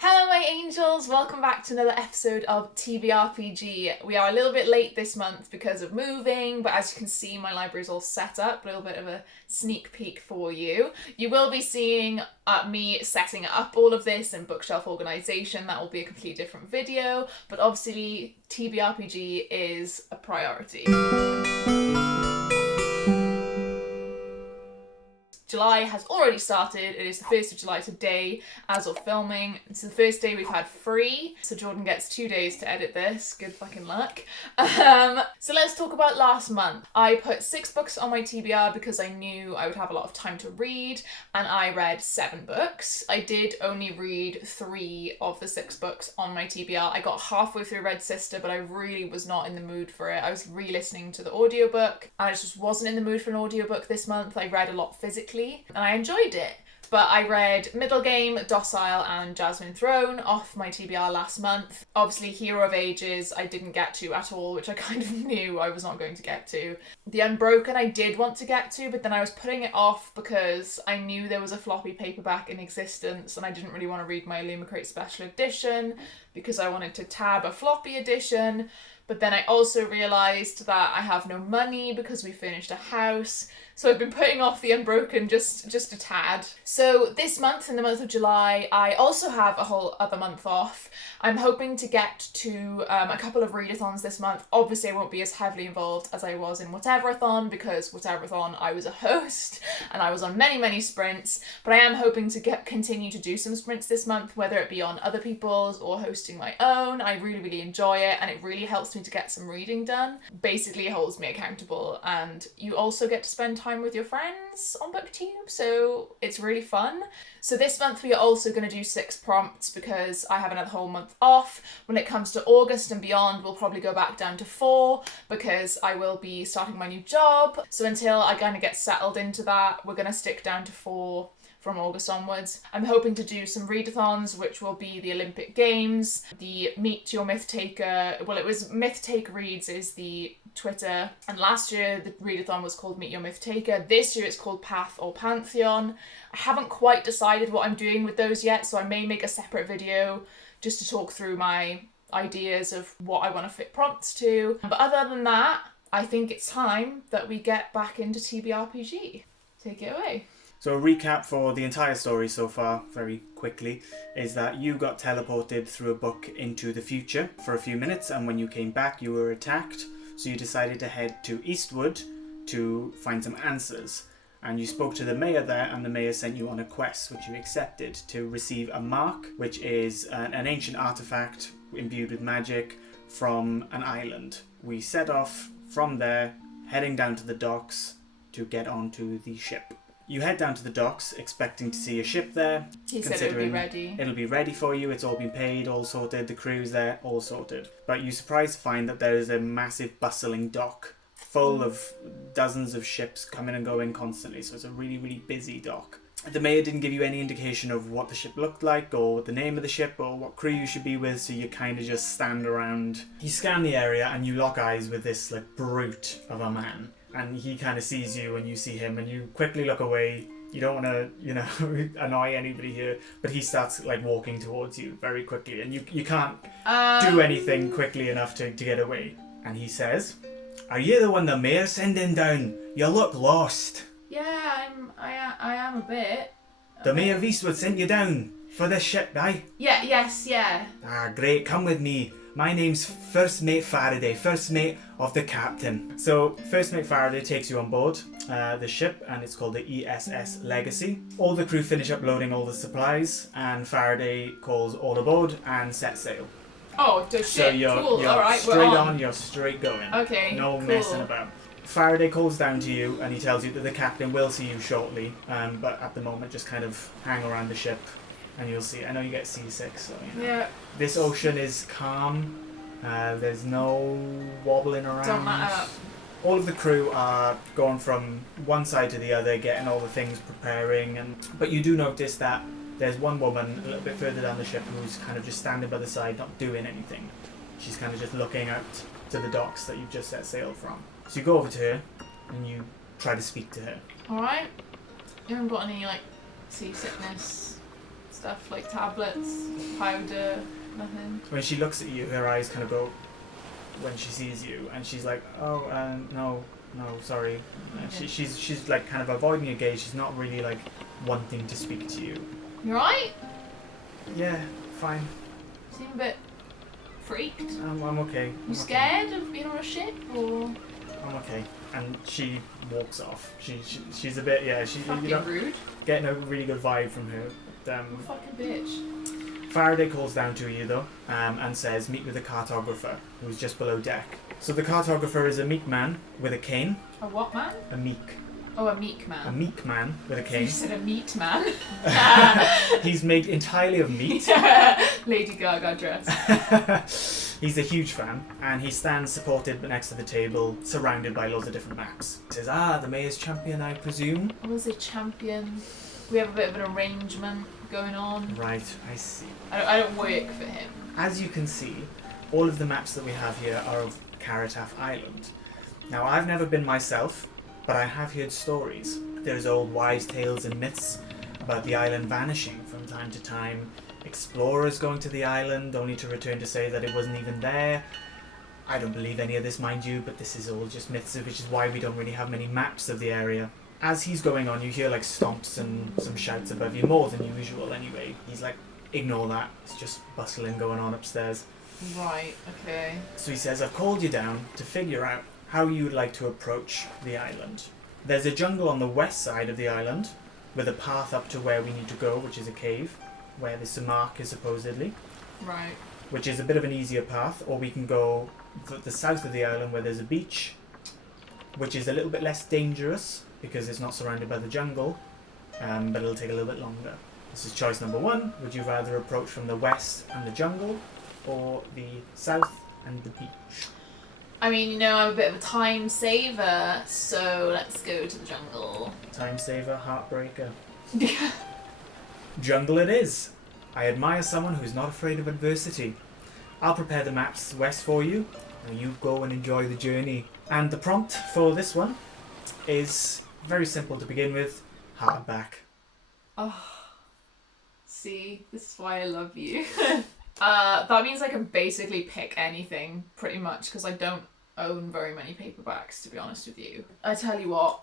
Hello my angels, welcome back to another episode of TBRPG. We are a little bit late this month because of moving, but as you can see my library's all set up, a little bit of a sneak peek for you. You will be seeing me setting up all of this and bookshelf organisation. That will be a completely different video, but obviously TBRPG is a priority. July has already started. It is the 1st of July today as of filming. It's the first day we've had free, so Jordan gets 2 days to edit this. Good fucking luck. So let's talk about last month. I put 6 books on my TBR because I knew I would have a lot of time to read, and I read 7 books. I did only read 3 of the 6 books on my TBR. I got halfway through Red Sister, but I really was not in the mood for it. I was re-listening to the audiobook. I just wasn't in the mood for an audiobook this month. I read a lot physically, and I enjoyed it. But I read Middle Game, Docile and Jasmine Throne off my TBR last month. Obviously Hero of Ages I didn't get to at all, which I kind of knew I was not going to get to. The Unbroken I did want to get to, but then I was putting it off because I knew there was a floppy paperback in existence and I didn't really want to read my Illumicrate Special Edition because I wanted to tab a floppy edition. But then I also realised that I have no money because we finished a house. So I've been putting off the Unbroken just a tad. So this month, in the month of July, I also have a whole other month off. I'm hoping to get to a couple of readathons this month. Obviously I won't be as heavily involved as I was in Whatever-a-thon because Whatever-a-thon I was a host and I was on many sprints. But I am hoping to continue to do some sprints this month, whether it be on other people's or hosting my own. I really enjoy it and it really helps me to get some reading done. Basically it holds me accountable, and you also get to spend time with your friends on BookTube, so it's really fun. So this month we are also going to do 6 prompts because I have another whole month off. When it comes to August and beyond, we'll probably go back down to 4 because I will be starting my new job. So until I kind of get settled into that, we're going to stick down to 4 from August onwards. I'm hoping to do some readathons, which will be the Olympic Games, the Meet Your Myth Taker, well it was Myth Take Reads is the Twitter, and last year the readathon was called Meet Your Myth Taker. This year it's called Path or Pantheon. I haven't quite decided what I'm doing with those yet, so I may make a separate video just to talk through my ideas of what I want to fit prompts to. But other than that, I think it's time that we get back into TBRPG. Take it away. So a recap for the entire story so far, very quickly, is that you got teleported through a book into the future for a few minutes, and when you came back you were attacked, so you decided to head to Eastwood to find some answers. And you spoke to the mayor there, and the mayor sent you on a quest, which you accepted, to receive a mark, which is an ancient artifact imbued with magic from an island. We set off from there, heading down to the docks to get onto the ship. You head down to the docks, expecting to see a ship there. He said it would be ready. It'll be ready for you, it's all been paid, all sorted, the crew's there, all sorted. But you're surprised to find that there is a massive bustling dock full of dozens of ships coming and going constantly, so it's a really busy dock. The mayor didn't give you any indication of what the ship looked like or the name of the ship or what crew you should be with, so you kind of just stand around. You scan the area and you lock eyes with this brute of a man. And he kind of sees you and you see him and you quickly look away. You don't want to, annoy anybody here. But he starts walking towards you very quickly, and you can't do anything quickly enough to get away. And he says, "Are you the one the mayor's sending down? You look lost." Yeah, I am a bit. The mayor of Eastwood sent you down for this ship, aye? Yeah. Ah, great, come with me. My name's First Mate Faraday, first mate of the captain. So First Mate Faraday takes you on board the ship, and it's called the ESS Legacy. All the crew finish up loading all the supplies, and Faraday calls all aboard and sets sail. Oh, shit, so you're cool. All right, straight we're on, you're straight going. Okay, no cool. messing about. Faraday calls down to you and he tells you that the captain will see you shortly, but at the moment just kind of hang around the ship and you'll see. I know you get seasick, so Yeah. This ocean is calm. There's no wobbling around. Don't matter. All of the crew are going from one side to the other, getting all the things preparing, but you do notice that there's one woman a little bit further down the ship who's kind of just standing by the side, not doing anything. She's kind of just looking out to the docks that you've just set sail from. So you go over to her and you try to speak to her. Alright. You haven't got any seasickness stuff like tablets, powder, nothing. When she looks at you, her eyes kind of go when she sees you, and she's like, "Oh, no, sorry." She's like kind of avoiding your gaze. She's not really like wanting to speak to you. You alright? Yeah, fine. You seem a bit freaked. I'm okay. You scared of being on a ship, or? I'm okay. And she walks off. She's a bit, yeah. Fucking rude. Getting a really good vibe from her. Fucking bitch. Faraday calls down to you though, and says, "Meet with the cartographer, who's just below deck." So the cartographer is a meek man with a cane. A what man? A meek. Oh, a meek man. A meek man with a cane. You said a meat man. He's made entirely of meat. Lady Gaga dress. He's a huge fan, and he stands supported next to the table, surrounded by loads of different maps. He says, "The mayor's champion, I presume?" I was a champion. We have a bit of an arrangement going on. Right, I see. I don't work for him. As you can see, all of the maps that we have here are of Carataf Island. Now, I've never been myself, but I have heard stories. There's old wives' tales and myths about the island vanishing from time to time, explorers going to the island only to return to say that it wasn't even there. I don't believe any of this, mind you, but this is all just myths, which is why we don't really have many maps of the area. As he's going on, you hear like stomps and some shouts above you, more than usual anyway. He's like, "Ignore that, it's just bustling going on upstairs." Right, okay. So he says, "I've called you down to figure out how you would like to approach the island. There's a jungle on the west side of the island, with a path up to where we need to go, which is a cave, where the Sumark is supposedly. Right. Which is a bit of an easier path, or we can go the south of the island where there's a beach, which is a little bit less dangerous because it's not surrounded by the jungle, but it'll take a little bit longer. This is choice number one. Would you rather approach from the west and the jungle, or the south and the beach?" I mean, I'm a bit of a time saver, so let's go to the jungle. Time saver, heartbreaker. Jungle it is. I admire someone who's not afraid of adversity. I'll prepare the maps west for you, and you go and enjoy the journey. And the prompt for this one is very simple to begin with: hardback. Oh, see, this is why I love you. That means I can basically pick anything, pretty much, because I don't own very many paperbacks, to be honest with you. I tell you what,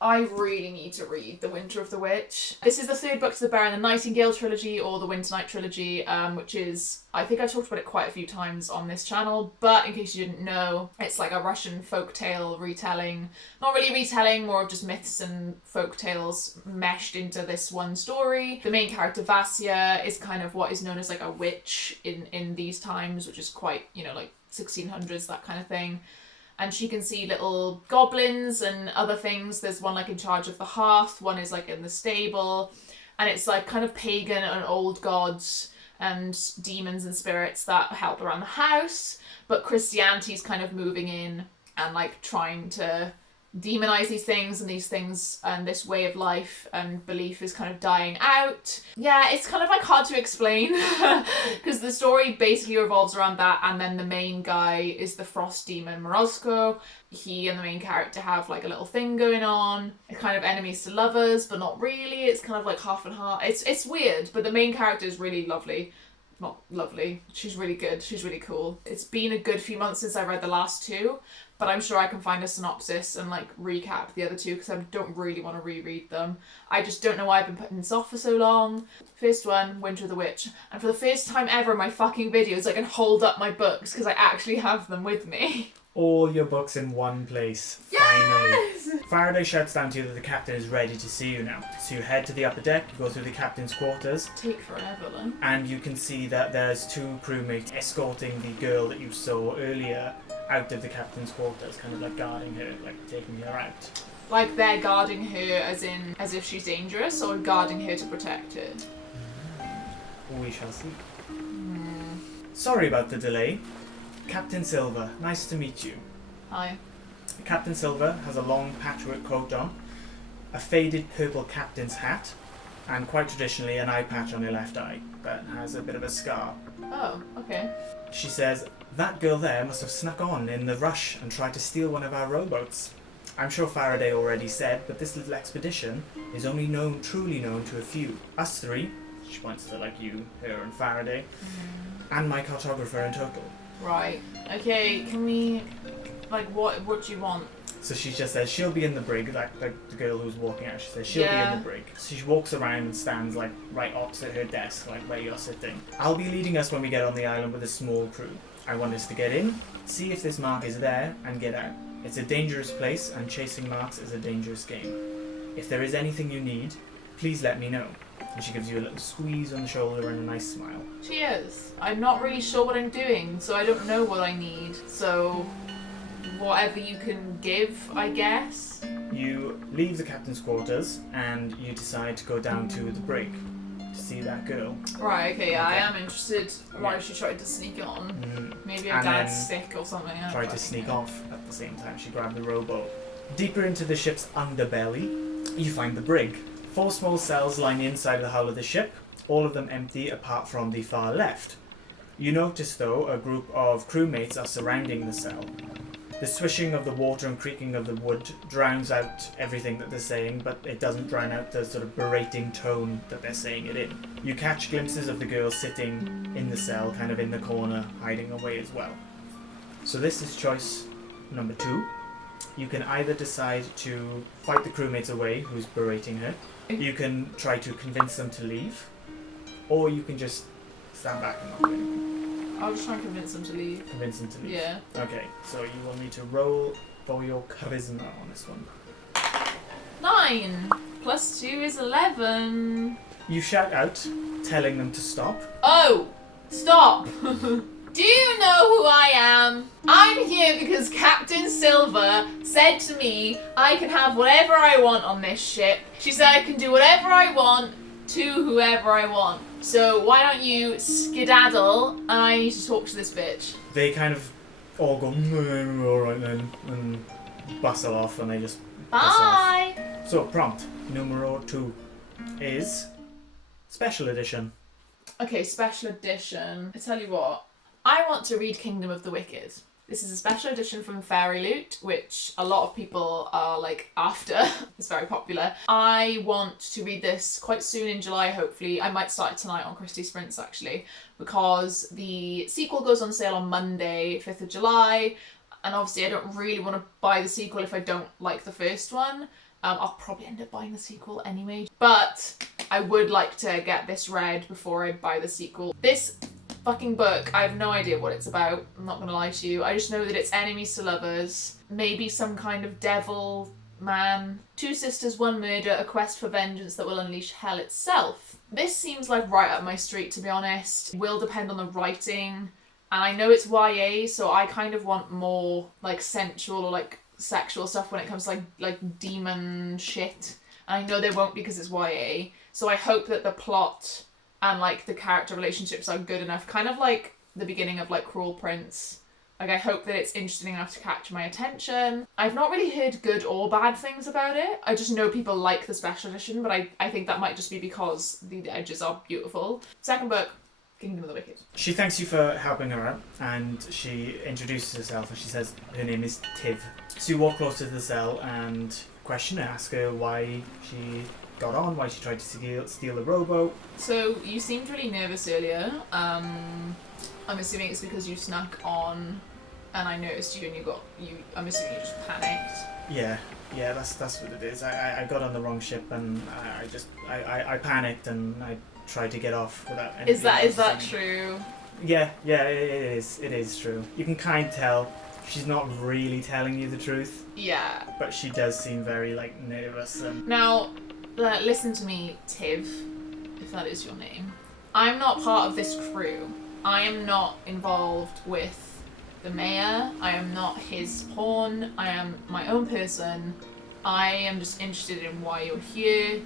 I really need to read The Winter of the Witch. This is the third book to the Bear and the Nightingale trilogy, or the Winter Night trilogy, which is, I think I've talked about it quite a few times on this channel, but in case you didn't know, it's like a Russian folktale retelling. Not really retelling, more of just myths and folktales meshed into this one story. The main character, Vasya, is kind of what is known as like a witch in these times, which is quite, like 1600s, that kind of thing. And she can see little goblins and other things. There's one like in charge of the hearth, one is like in the stable, and it's like kind of pagan and old gods and demons and spirits that help around the house, but Christianity's kind of moving in and like trying to demonize these things, and this way of life and belief is kind of dying out. Yeah, it's kind of like hard to explain because the story basically revolves around that, and then the main guy is the frost demon Morozko. He and the main character have like a little thing going on. It's kind of enemies to lovers, but not really. It's kind of like half and half. It's weird, but the main character is really lovely. Not lovely. She's really good. She's really cool. It's been a good few months since I read the last two, but I'm sure I can find a synopsis and like recap the other two because I don't really want to reread them. I just don't know why I've been putting this off for so long. First one, Winter of the Witch. And for the first time ever in my fucking videos, I can hold up my books because I actually have them with me. All your books in one place. Yes! Finally. Faraday shouts down to you that the captain is ready to see you now. So you head to the upper deck, you go through the captain's quarters. Take forever then. And you can see that there's two crewmates escorting the girl that you saw earlier out of the captain's quarters, kind of like guarding her, like taking her out. Like they're guarding her as if she's dangerous, or guarding her to protect her? We shall see. Sorry about the delay. Captain Silver, nice to meet you. Hi. Captain Silver has a long patchwork coat on, a faded purple captain's hat, and quite traditionally an eye patch on her left eye that has a bit of a scar. Oh, okay. She says, "That girl there must have snuck on in the rush and tried to steal one of our rowboats. I'm sure Faraday already said, but this little expedition is only truly known to a few. Us three, She points to like you, her, and Faraday, and my cartographer in total. Right. Okay. Can we? Like, what do you want? So she just says she'll be in the brig, like the girl who's walking out. She says she'll be in the brig. So she walks around and stands like right opposite her desk, like where you're sitting. I'll be leading us when we get on the island with a small crew. I want us to get in, see if this mark is there, and get out. It's a dangerous place, and chasing marks is a dangerous game. If there is anything you need, please let me know. And she gives you a little squeeze on the shoulder and a nice smile. Cheers. I'm not really sure what I'm doing, so I don't know what I need. So, whatever you can give, I guess. You leave the captain's quarters, and you decide to go down to the brig to see that girl. Right, okay, I am interested why she tried to sneak on. Maybe her And dad's then sick or something. Tried to sneak off at the same time. She grabbed the rowboat. Deeper into the ship's underbelly, you find the brig. 4 small cells line the inside of the hull of the ship, all of them empty apart from the far left. You notice, though, a group of crewmates are surrounding the cell. The swishing of the water and creaking of the wood drowns out everything that they're saying, but it doesn't drown out the sort of berating tone that they're saying it in. You catch glimpses of the girl sitting in the cell, kind of in the corner, hiding away as well. So this is choice number 2. You can either decide to fight the crewmates away, who's berating her. You can try to convince them to leave, or you can just stand back and not do anything. I'll just try and convince them to leave. Convince them to leave. Yeah. Okay, so you will need to roll for your charisma on this one. 9 plus 2 is 11. You shout out, telling them to stop. Oh! Stop! Do you know who I am? I'm here because Captain Silver said to me I can have whatever I want on this ship. She said I can do whatever I want to whoever I want. So why don't you skedaddle and I need to talk to this bitch. They kind of all go, alright then, and bustle off, and they just Bye! off. So, prompt numero 2 is Special Edition. Okay, special edition. I tell you what, I want to read Kingdom of the Wicked. This is a special edition from Fairy Loot, which a lot of people are like after. It's very popular. I want to read this quite soon in July, hopefully. I might start it tonight on Christie Sprints, actually, because the sequel goes on sale on Monday, 5th of July, and obviously I don't really want to buy the sequel if I don't like the first one. I'll probably end up buying the sequel anyway, but I would like to get this read before I buy the sequel. This fucking book, I have no idea what it's about, I'm not gonna lie to you. I just know that it's enemies to lovers, maybe some kind of devil man, 2 sisters, 1 murder, a quest for vengeance that will unleash hell itself. This seems like right up my street, to be honest. It will depend on the writing, and I know it's YA, so I kind of want more like sensual or like sexual stuff when it comes to like demon shit. And I know there won't because it's YA, so I hope that the plot and like the character relationships are good enough, kind of like the beginning of like Cruel Prince. Like I hope that it's interesting enough to catch my attention. I've not really heard good or bad things about it. I just know people like the special edition, but I think that might just be because the edges are beautiful. Second book, Kingdom of the Wicked. She thanks you for helping her out, and she introduces herself, and she says her name is Tiv. So you walk close to the cell and question her, ask her why she got on, why she tried to steal a rowboat. So you seemed really nervous earlier. I'm assuming it's because you snuck on and I noticed you and I'm assuming you just panicked. Yeah, that's what it is. I got on the wrong ship, and I panicked, and I tried to get off without anything. Is that true? Yeah, it is true. You can kind of tell she's not really telling you the truth. Yeah. But she does seem very like nervous. Now, listen to me, Tiv, if that is your name. I'm not part of this crew. I am not involved with the mayor. I am not his pawn. I am my own person. I am just interested in why you're here.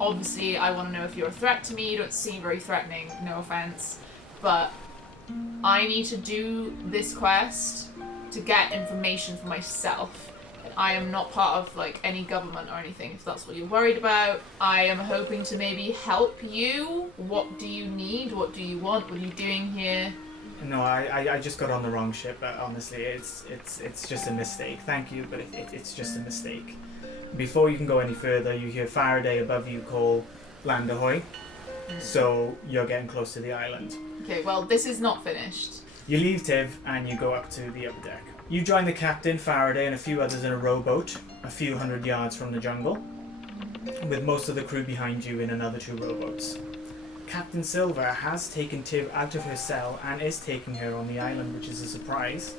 Obviously, I want to know if you're a threat to me. You don't seem very threatening, no offense. But I need to do this quest to get information for myself. I am not part of like any government or anything, if that's what you're worried about. I am hoping to maybe help you. What do you need? What do you want? What are you doing here? No, I just got on the wrong ship. Honestly, it's just a mistake. Thank you, but it's just a mistake. Before you can go any further, you hear Faraday above you call Land Ahoy, So you're getting close to the island. Okay, well, this is not finished. You leave Tiv and you go up to the upper deck. You join the captain, Faraday, and a few others in a rowboat, a few hundred yards from the jungle, with most of the crew behind you in another 2 rowboats. Captain Silver has taken Tiv out of her cell and is taking her on the island, which is a surprise.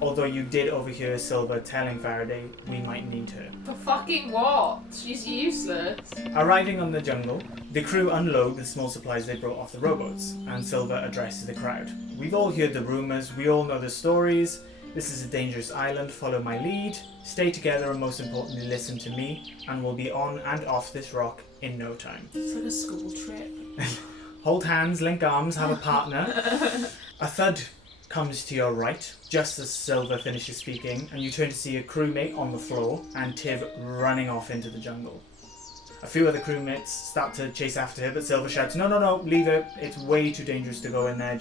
Although you did overhear Silver telling Faraday we might need her. For fucking what? She's useless. Arriving on the jungle, the crew unload the small supplies they brought off the rowboats, and Silver addresses the crowd. We've all heard the rumours, we all know the stories. This is a dangerous island, follow my lead. Stay together and most importantly listen to me, and we'll be on and off this rock in no time. It's like a school trip. Hold hands, link arms, have a partner. A thud comes to your right, just as Silver finishes speaking, and you turn to see a crewmate on the floor, and Tiv running off into the jungle. A few other crewmates start to chase after her, but Silver shouts, no, leave her. It's way too dangerous to go in there.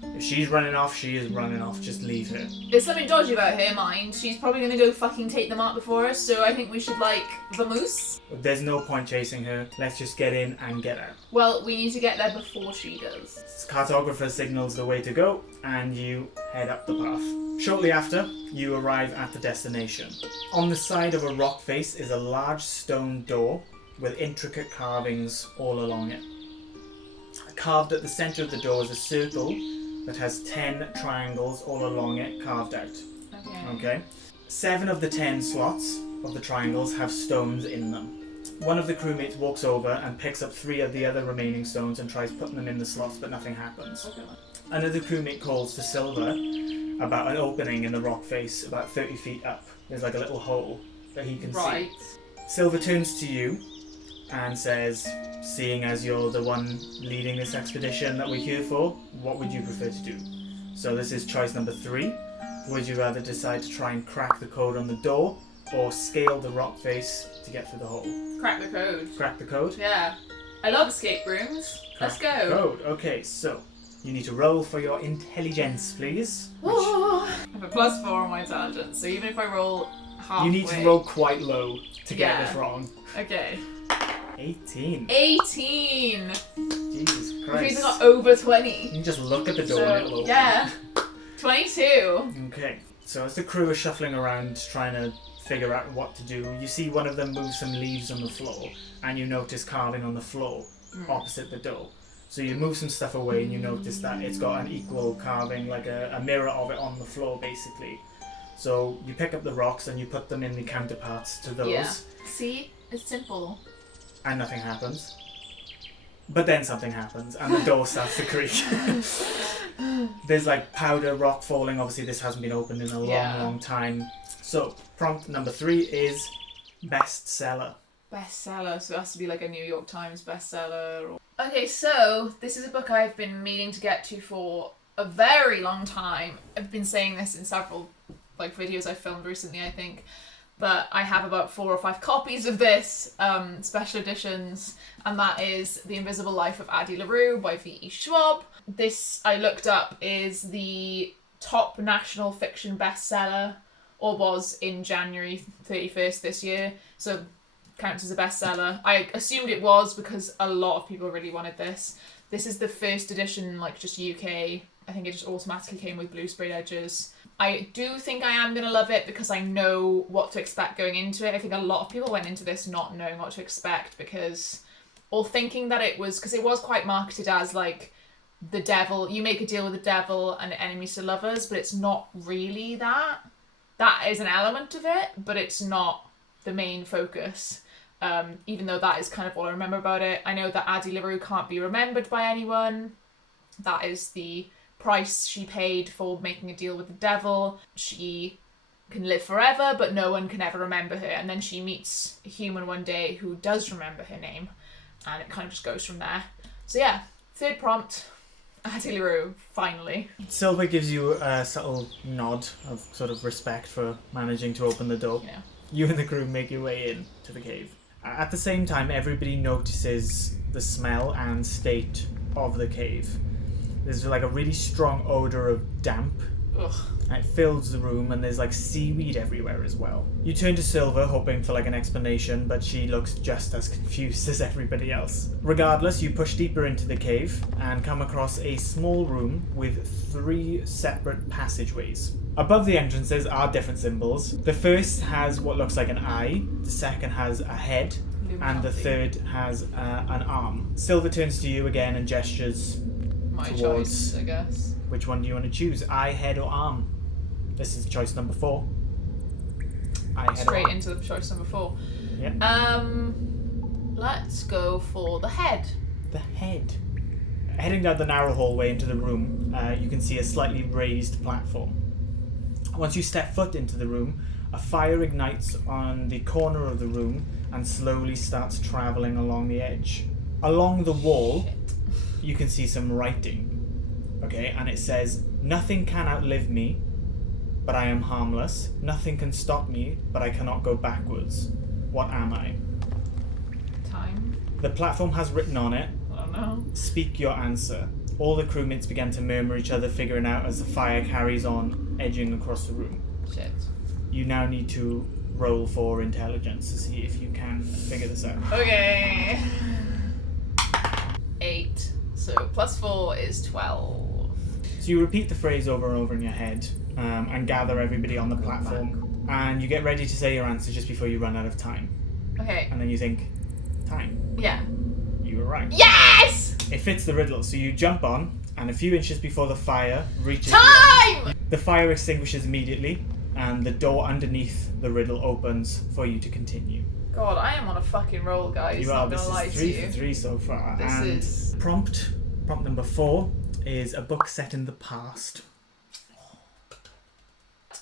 If she's running off, she is running off. Just leave her. There's something dodgy about her mind. She's probably going to go fucking take them out before us, so I think we should, vamoose. There's no point chasing her. Let's just get in and get out. Well, we need to get there before she does. Cartographer signals the way to go, and you head up the path. Shortly after, you arrive at the destination. On the side of a rock face is a large stone door with intricate carvings all along it. Carved at the centre of the door is a circle that has 10 triangles all along it carved out. Okay. 7 of the 10 slots of the triangles have stones in them. One of the crewmates walks over and picks up 3 of the other remaining stones and tries putting them in the slots, but nothing happens. Okay. Another crewmate calls to Silver about an opening in the rock face about 30 feet up. There's like a little hole that he can see. Silver turns to you and says, seeing as you're the one leading this expedition that we're here for, what would you prefer to do? So this is choice number 3. Would you rather decide to try and crack the code on the door, or scale the rock face to get through the hole? Crack the code. Crack the code? Yeah. I love escape rooms. Let's go. Code. Okay, so you need to roll for your intelligence, please. I have a +4 on my intelligence, so even if I roll halfway... You need to roll quite low to get this wrong. Okay. 18. 18! Jesus Which Christ. means I got over 20. You can just look at the door and it'll open. Yeah. 22. Okay, so as the crew is shuffling around trying to figure out what to do, you see one of them move some leaves on the floor, and you notice carving on the floor opposite the door. So you move some stuff away and you notice that it's got an equal carving, like a mirror of it on the floor basically. So you pick up the rocks and you put them in the counterparts to those. Yeah. See? It's simple. And nothing happens. But then something happens and the door starts to creak. There's powder rock falling. Obviously this hasn't been opened in a long time. So prompt number 3 is bestseller. Bestseller, so it has to be a New York Times bestseller. Okay, so this is a book I've been meaning to get to for a very long time. I've been saying this in several videos I've filmed recently, I think. But I have about 4 or 5 copies of this, special editions, and that is The Invisible Life of Addy Larue by V.E. Schwab. This, I looked up, is the top national fiction bestseller, or was in January 31st this year, so counts as a bestseller. I assumed it was because a lot of people really wanted this. This is the first edition, just UK. I think it just automatically came with blue sprayed edges. I do think I am going to love it because I know what to expect going into it. I think a lot of people went into this not knowing what to expect or thinking that it was, because it was quite marketed as the devil, you make a deal with the devil and enemies to lovers, but it's not really that. That is an element of it, but it's not the main focus. Even though that is kind of all I remember about it. I know that Addy Larue can't be remembered by anyone. That is the price she paid for making a deal with the devil. She can live forever, but no one can ever remember her. And then she meets a human one day who does remember her name, and it kind of just goes from there. So yeah, 3rd prompt, Addy Larue, finally. Silver gives you a subtle nod of sort of respect for managing to open the door. Yeah. You and the crew make your way in to the cave. At the same time, everybody notices the smell and state of the cave. There's a really strong odour of damp Ugh. And it fills the room, and there's like seaweed everywhere as well. You turn to Silver, hoping for like an explanation, but she looks just as confused as everybody else. Regardless, you push deeper into the cave and come across a small room with 3 separate passageways. Above the entrances are different symbols. The first has what looks like an eye, the second has a head, and the third has an arm. Silver turns to you again and gestures My towards... choice, I guess. Which one do you want to choose? Eye, head, or arm? This is choice number 4. Eye, head, Straight or arm. into the choice number 4. Yeah. Let's go for the head. The head. Heading down the narrow hallway into the room, you can see a slightly raised platform. Once you step foot into the room, a fire ignites on the corner of the room and slowly starts travelling along the edge. Along the wall, you can see some writing. Okay, and it says, "Nothing can outlive me, but I am harmless. Nothing can stop me, but I cannot go backwards. What am I?" Time. The platform has written on it, Oh no. "Speak your answer." All the crewmates began to murmur each other, figuring out as the fire carries on, edging across the room. Shit. You now need to roll for intelligence to see if you can figure this out. Okay. 8. So +4 is 12. So you repeat the phrase over and over in your head and gather everybody on the platform. And you get ready to say your answer just before you run out of time. Okay. And then you think, time. Yeah. You were right. Yes! It fits the riddle. So you jump on, and a few inches before the fire reaches Time! the fire extinguishes immediately, and the door underneath the riddle opens for you to continue. God, I am on a fucking roll, guys. You are. Not This gonna lie is to 3 you. for 3 so far. This and is- prompt number 4 is a book set in the past.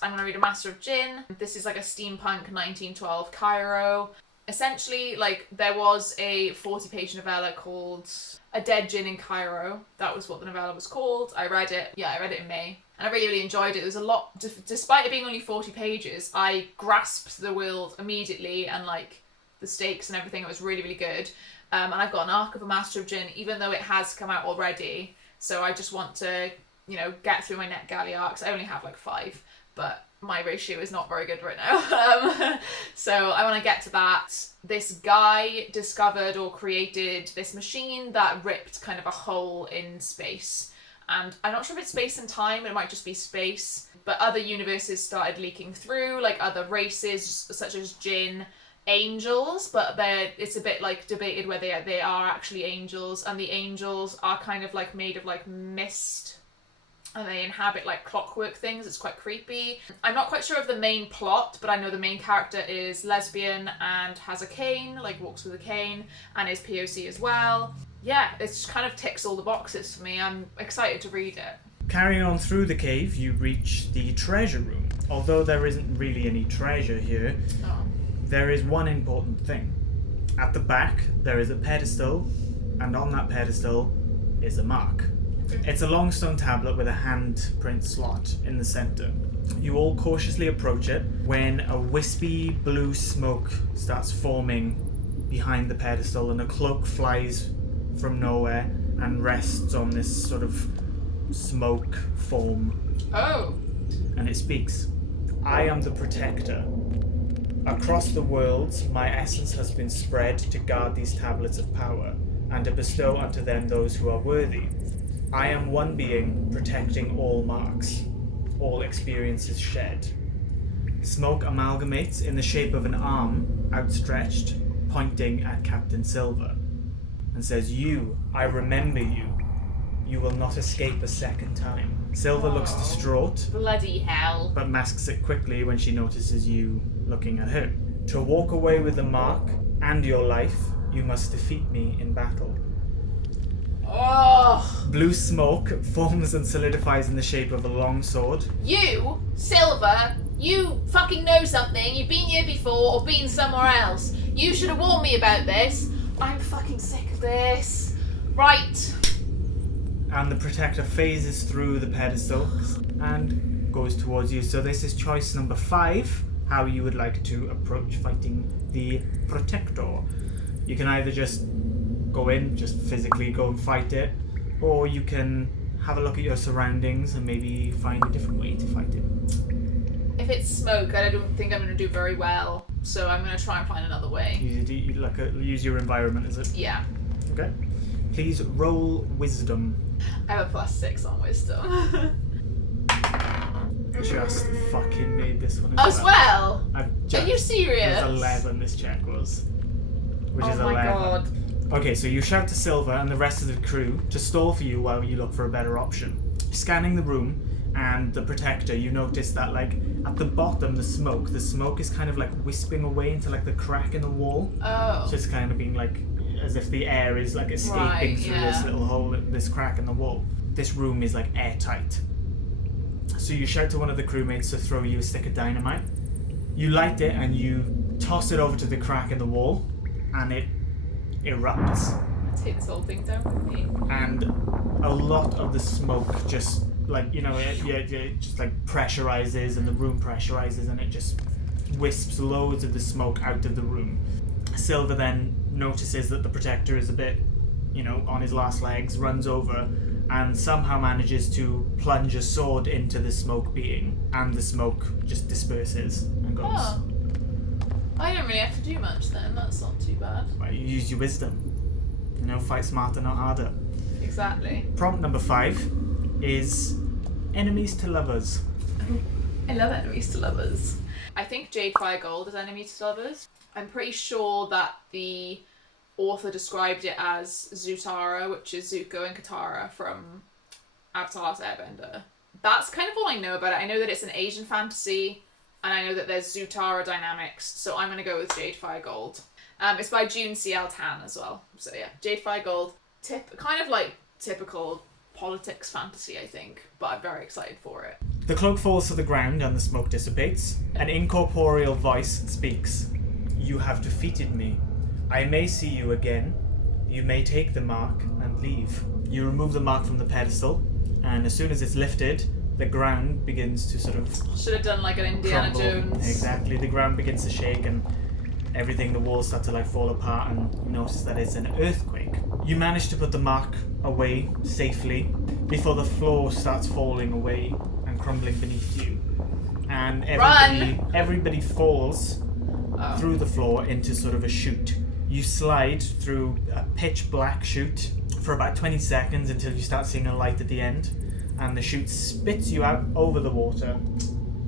I'm going to read a Master of Gin. This is like a steampunk 1912 Cairo. Essentially, like, there was a 40-page novella called A Dead Gin in Cairo. That was what the novella was called. I read it. Yeah, I read it in May. And I really, really enjoyed it. There was a lot, despite it being only 40 pages, I grasped the world immediately and, like, the stakes and everything. It was really, really good. And I've got an arc of a Master of Gin, even though it has come out already. So I just want to, you know, get through my NetGalley arcs. I only have, like, 5. But my ratio is not very good right now. So I want to get to that. This guy discovered or created this machine that ripped kind of a hole in space. And I'm not sure if it's space and time, it might just be space. But other universes started leaking through, like other races, such as Jinn, angels, but it's a bit like debated whether they are actually angels. And the angels are kind of like made of like mist. And they inhabit like clockwork things. It's quite creepy. I'm not quite sure of the main plot, but I know the main character is lesbian and has a cane, like walks with a cane, and is POC as well. Yeah, it just kind of ticks all the boxes for me. I'm excited to read it. Carrying on through the cave, you reach the treasure room. Although there isn't really any treasure here, there is one important thing. At the back, there is a pedestal, and on that pedestal is a mark. It's a long stone tablet with a handprint slot in the center. You all cautiously approach it when a wispy blue smoke starts forming behind the pedestal, and a cloak flies from nowhere and rests on this sort of smoke form. Oh. And it speaks. "I am the protector. Across the worlds, my essence has been spread to guard these tablets of power, and to bestow unto them those who are worthy. I am one being protecting all marks, all experiences shed." Smoke amalgamates in the shape of an arm outstretched, pointing at Captain Silver, and says, "You, I remember you. You will not escape a second time." Silver looks distraught, Bloody hell. but masks it quickly when she notices you looking at her. "To walk away with the mark and your life, you must defeat me in battle." Oh. Blue smoke forms and solidifies in the shape of a long sword. You, Silver, you fucking know something. You've been here before or been somewhere else. You should have warned me about this. I'm fucking sick of this. Right. And the protector phases through the pedestal and goes towards you. So this is choice number 5, how you would like to approach fighting the protector. You can either just go in, just physically go and fight it, or you can have a look at your surroundings and maybe find a different way to fight it. If it's smoke, I don't think I'm going to do very well, so I'm going to try and find another way. Use your environment, is it? Yeah. Okay. Please roll wisdom. I have a +6 on wisdom. Just fucking made this one As well? Are you serious? It was 11 this check was. Which is 11. Oh my god. Okay, so you shout to Silver and the rest of the crew to stall for you while you look for a better option. Scanning the room and the protector, you notice that like at the bottom the smoke is kind of like wisping away into like the crack in the wall. Oh. So it's kind of being like as if the air is like escaping through this little hole, this crack in the wall. This room is like airtight. So you shout to one of the crewmates to throw you a stick of dynamite. You light it and you toss it over to the crack in the wall, and it erupts. Take this whole thing down with me. And a lot of the smoke just like, you know, it just like pressurizes, and the room pressurizes, and it just wisps loads of the smoke out of the room. Silver then notices that the protector is a bit, you know, on his last legs, runs over and somehow manages to plunge a sword into the smoke being, and the smoke just disperses and goes. Oh. I don't really have to do much then, that's not too bad. Well, you use your wisdom. You know, fight smarter, not harder. Exactly. Prompt number 5 is enemies to lovers. I love enemies to lovers. I think Jade Fire Gold is enemies to lovers. I'm pretty sure that the author described it as Zutara, which is Zuko and Katara from Avatar: Last Airbender. That's kind of all I know about it. I know that it's an Asian fantasy, and I know that there's Zutara dynamics, so I'm going to go with Jade Fire Gold. It's by June C.L. Tan as well. So yeah, Jade Fire Gold. Kind of like typical politics fantasy, I think, but I'm very excited for it. The cloak falls to the ground and the smoke dissipates. An incorporeal voice speaks. You have defeated me. I may see you again. You may take the mark and leave. You remove the mark from the pedestal, and as soon as it's lifted, the ground begins to sort of Should have done like an Indiana crumble. Jones. Exactly. The ground begins to shake and everything, the walls start to like fall apart, and you notice that it's an earthquake. You manage to put the mark away safely before the floor starts falling away and crumbling beneath you. And everybody falls through the floor into sort of a chute. You slide through a pitch black chute for about 20 seconds until you start seeing a light at the end, and the chute spits you out over the water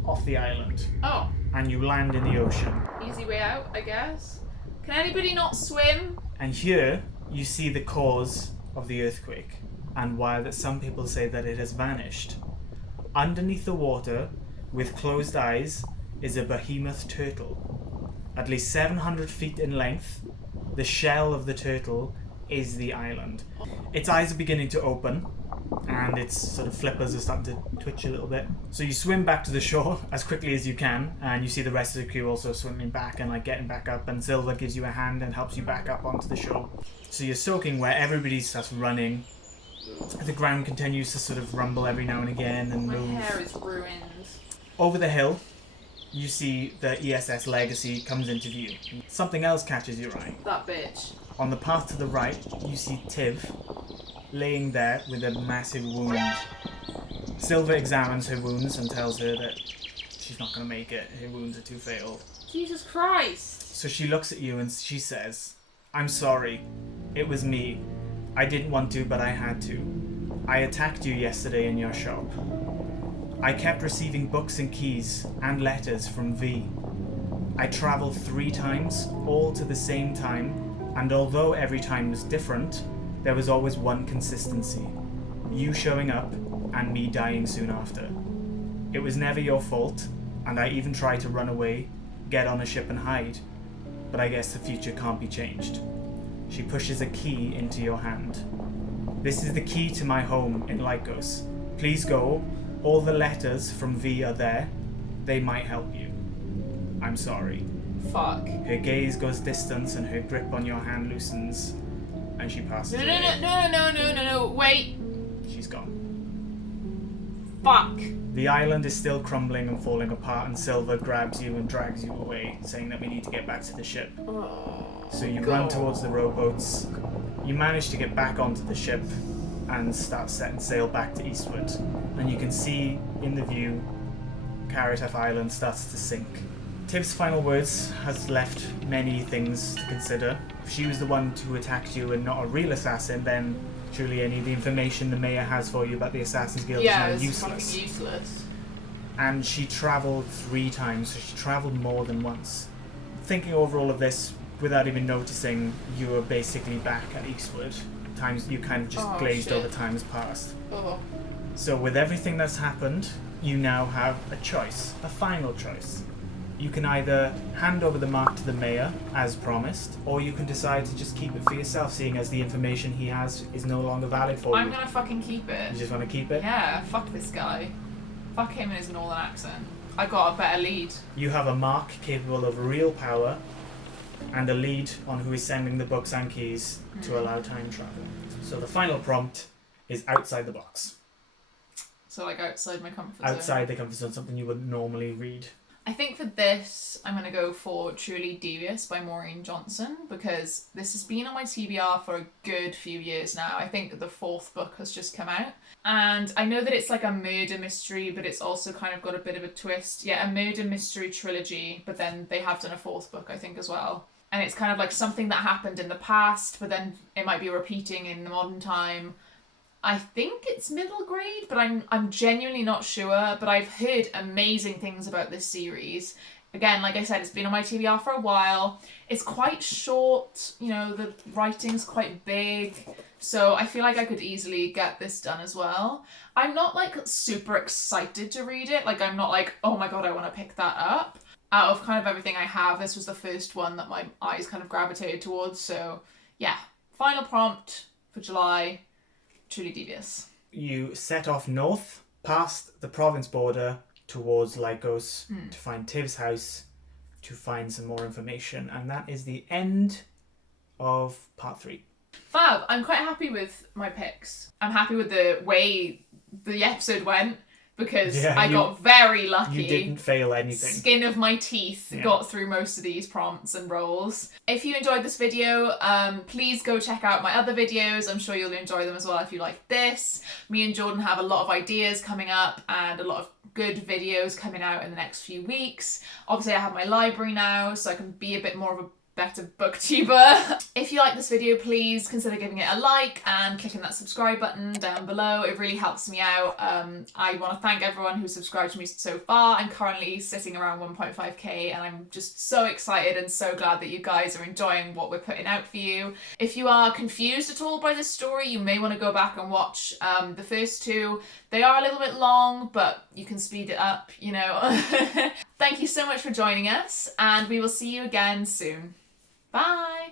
off the island. Oh. And you land in the ocean. Easy way out, I guess. Can anybody not swim? And here you see the cause of the earthquake, and why that some people say that it has vanished. Underneath the water, with closed eyes, is a behemoth turtle. At least 700 feet in length, the shell of the turtle is the island. Its eyes are beginning to open, and its sort of flippers are starting to twitch a little bit. So you swim back to the shore as quickly as you can, and you see the rest of the crew also swimming back and like getting back up, and Silver gives you a hand and helps you back up onto the shore. So you're soaking wet, everybody starts running. The ground continues to sort of rumble every now and again and move. My hair is ruined. Over the hill, you see the ESS Legacy comes into view. Something else catches your eye. That bitch. On the path to the right, you see Tiv laying there with a massive wound. Silver examines her wounds and tells her that she's not going to make it. Her wounds are too fatal. Jesus Christ. So she looks at you and she says, I'm sorry. It was me. I didn't want to, but I had to. I attacked you yesterday in your shop. I kept receiving books and keys and letters from V. I traveled 3 times, all to the same time, and although every time was different, there was always one consistency. You showing up, and me dying soon after. It was never your fault, and I even tried to run away, get on a ship and hide, but I guess the future can't be changed. She pushes a key into your hand. This is the key to my home in Lycos. Please go. All the letters from V are there. They might help you. I'm sorry. Fuck. Her gaze goes distant and her grip on your hand loosens, and she passes away. No, wait. She's gone. Fuck. The island is still crumbling and falling apart, and Silver grabs you and drags you away, saying that we need to get back to the ship. So you run towards the rowboats. You manage to get back onto the ship, and start setting sail back to eastward. And you can see in the view, Carrot Island starts to sink. Tiv's final words has left many things to consider. If she was the one who attacked you and not a real assassin, then truly any of the information the mayor has for you about the Assassin's Guild is now it's useless. fucking useless. And she travelled 3 times, so she travelled more than once. Thinking over all of this, without even noticing, you were basically back at Eastwood. Times you kind of just glazed over time has passed. Oh. So with everything that's happened, you now have a choice, a final choice. You can either hand over the mark to the mayor, as promised, or you can decide to just keep it for yourself, seeing as the information he has is no longer valid for you. I'm gonna fucking keep it. You just want to keep it? Yeah, fuck this guy. Fuck him and his northern accent. I got a better lead. You have a mark capable of real power, and a lead on who is sending the books and keys to allow time travel. So the final prompt is outside the box. So like outside my comfort zone. Outside the comfort zone, something you wouldn't normally read. I think for this, I'm going to go for Truly Devious by Maureen Johnson, because this has been on my TBR for a good few years now. I think the 4th book has just come out. And I know that it's like a murder mystery, but it's also kind of got a bit of a twist. Yeah, a murder mystery trilogy, but then they have done a 4th book, I think, as well. And it's kind of like something that happened in the past, but then it might be repeating in the modern time. I think it's middle grade, but I'm genuinely not sure. But I've heard amazing things about this series. Again, like I said, it's been on my TBR for a while. It's quite short, you know, the writing's quite big. So I feel like I could easily get this done as well. I'm not like super excited to read it. Like I'm not like, oh my god, I want to pick that up. Out of kind of everything I have, this was the first one that my eyes kind of gravitated towards. So yeah, final prompt for July. Truly Devious. You set off north, past the province border, towards Lycos, to find Tiv's house, to find some more information. And that is the end of part 3. Fab. I'm quite happy with my picks. I'm happy with the way the episode went, because I got very lucky. You didn't fail anything. Skin of my teeth got through most of these prompts and rolls. If you enjoyed this video, please go check out my other videos. I'm sure you'll enjoy them as well if you like this. Me and Jordan have a lot of ideas coming up and a lot of good videos coming out in the next few weeks. Obviously I have my library now, so I can be a bit more of a better booktuber. If you like this video, please consider giving it a like and clicking that subscribe button down below. It really helps me out. I want to thank everyone who subscribed to me so far. I'm currently sitting around 1.5k and I'm just so excited and so glad that you guys are enjoying what we're putting out for you. If you are confused at all by this story, you may want to go back and watch the first 2. They are a little bit long, but you can speed it up, you know. Thank you so much for joining us, and we will see you again soon. Bye!